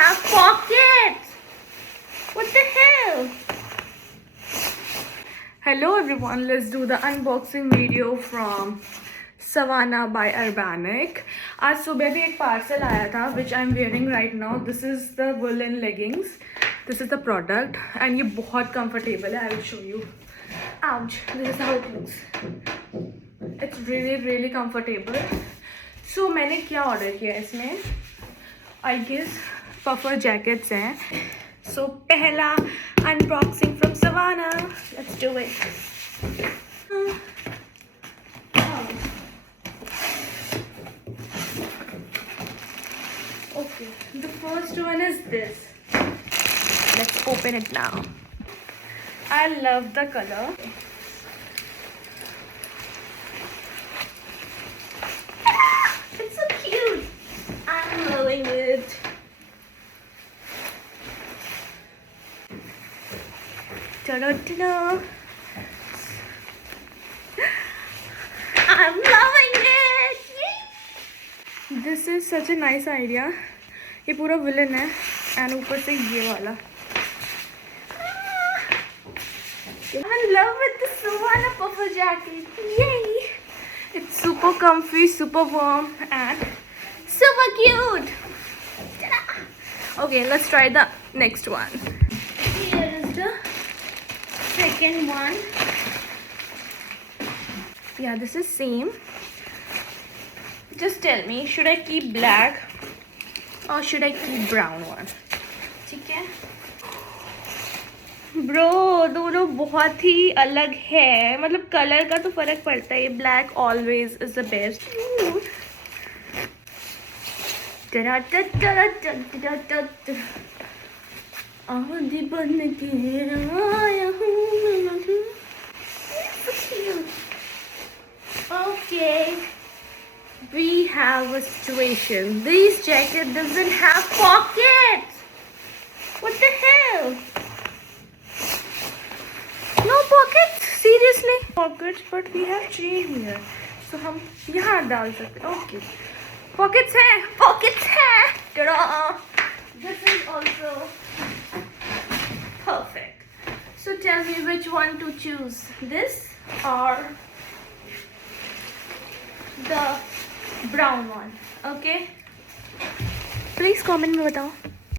have pockets. What the hell? Hello everyone, let's do the unboxing video from Savannah by Urbanic. आज सुबह भी एक parcel आया था which I'm wearing right now. This is the woolen leggings. This is the product and ये बहुत comfortable है. I will show you. Ouch! This is how it looks. It's really comfortable. So मैंने क्या order किया इसमें? I guess puffer jackets हैं. So पहला unboxing from Savannah. Let's do it. Okay, the first one is this. Let's open it now. I love the color. It's so cute. I'm loving it. Ta-da-ta-da. I'm loving it. This is such a nice idea. ये पूरा villain है and ऊपर से ये वाला. I'm in love with the Savannah puffer jacket. Yay! It's super comfy, super warm, and super cute. Ta-da! Okay, let's try the next one. Here is the second one. Yeah, this is same. Just tell me, should I keep black or should I keep brown one? ठीक है? Bro, दोनों बहुत ही अलग है. मतलब colour का तो फर्क पड़ता है. Black always is the best. आंधी बन के आया हूँ. Okay, we have a situation. This jacket doesn't have pockets. What the hell? No pockets? Seriously? Pockets, but we have chain here. So हम यहाँ डाल सकते. Okay. Pockets है. Pockets है. Ta-da! This is also perfect. So tell me which one to choose. This or the brown one. Okay? Please comment में बताओ.